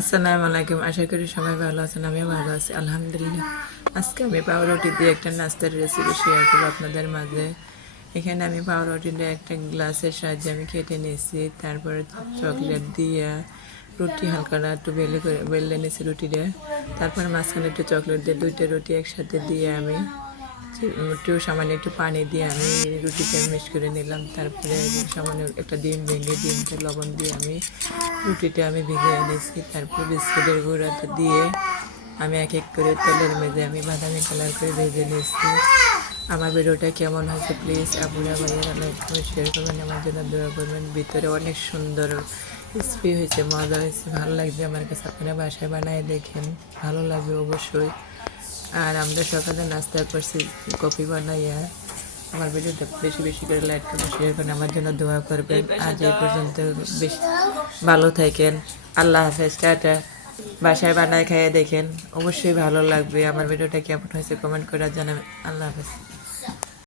আসসালামু আলাইকুম। আশা করি সবাই ভালো আছেন, আমিও ভালো আছি আলহামদুলিল্লাহ। আজকে আমি পাউরুটি দিয়ে একটা নাস্তার রেসিপি শেয়ার করবো আপনাদের মাঝে। এখানে আমি পাউরুটিটা একটা গ্লাসের সাহায্যে আমি কেটে নিয়েছি, তারপরে চকলেট দিয়ে রুটি হালকা একটু বেলে নিয়েছি রুটিটা। তারপরে মাঝখানে একটু চকলেট দিয়ে দুইটা রুটি একসাথে দিয়ে আমি একটু সামান্য একটু পানি দিয়ে আমি রুটিটা মিক্স করে নিলাম। তারপরে সামান্য একটা ডিম ভেঙে ডিমটা লবণ দিয়ে আমি রুটিটা আমি ভিজিয়ে এনেছি। তারপর বিস্কুটের গুঁড়াটা দিয়ে আমি এক এক করে তেলের মেঝে আমি বাদামি কালার করে ভেজে নিয়েছি। আমার ভিডিওটা কেমন হয়েছে প্লিজ আপনারা ভাইয়েরা লাইক করে শেয়ার করবেন, আমার জন্য দোয়া করবেন। ভিতরে অনেক সুন্দর ক্রিসপি হয়েছে, মজা হয়েছে, ভালো লাগবে আমার কাছে। আপনারা বাসায় বানায় দেখেন, ভালো লাগবে অবশ্যই। আর আমরা সকালে নাস্তা করছি কফি বানাইয়া। আমার ভিডিওটা বেশি বেশি করে লাইক করবেন, শেয়ার করবেন, আমার জন্য দোয়া করবেন। আজ এই পর্যন্ত, বেশি ভালো থাকেন। আল্লাহ হাফেজ, টাটা। বাসায় বানায় খাইয়ে দেখেন, অবশ্যই ভালো লাগবে। আমার ভিডিওটা কেমন হয়েছে কমেন্ট করে জানাবেন। আল্লাহ হাফেজ।